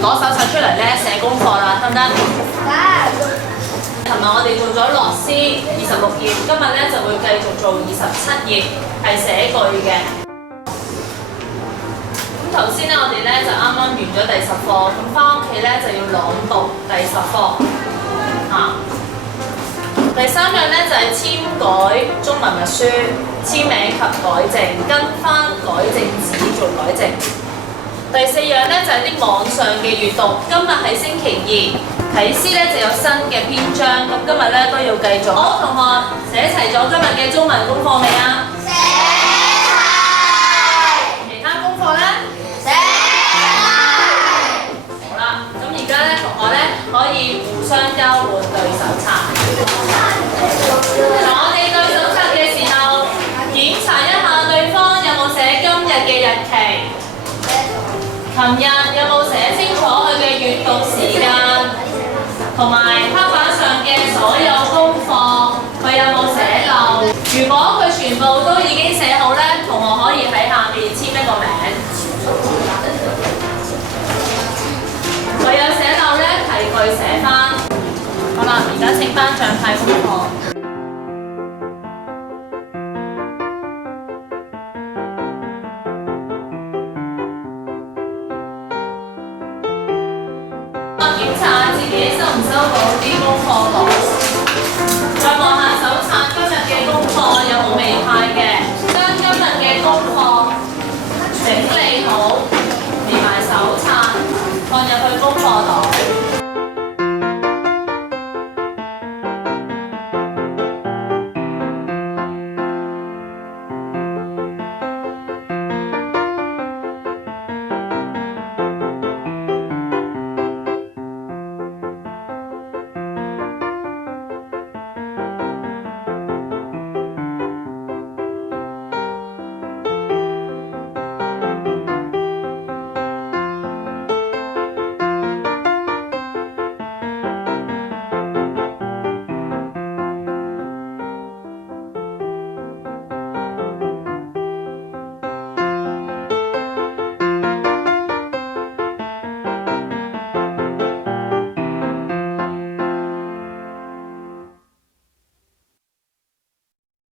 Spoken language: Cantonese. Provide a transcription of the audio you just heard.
攞手冊出嚟咧寫功課啦，得唔得？琴日我哋做咗樂師26頁，今日咧就會繼續做27頁，係寫句嘅。咁頭先咧，我哋咧就啱啱完咗第10課，咁翻屋企咧就要朗讀第10課。第3樣咧就係簽改中文默書、簽名及改正，跟翻改正紙做改正。第4樣咧就係啲網上嘅閱讀，今日係星期2，睇詩咧就有新嘅篇章，咁今日咧都要繼續。好，同學寫齊咗今日嘅中文功課未啊？寫齊。其他功課咧？寫齊。好啦，咁而家咧同學咧可以互相交換對手冊。我哋對手冊嘅時候，檢查一下對方有冇寫今日嘅日期。琴日有冇寫清楚佢嘅閱讀時間，同埋黑板上嘅所有功課，佢有冇寫漏？如果佢全部都已經寫好咧，同學可以喺下面簽一個名。佢有寫漏咧，提佢寫返。好啦，而家請班長派功課。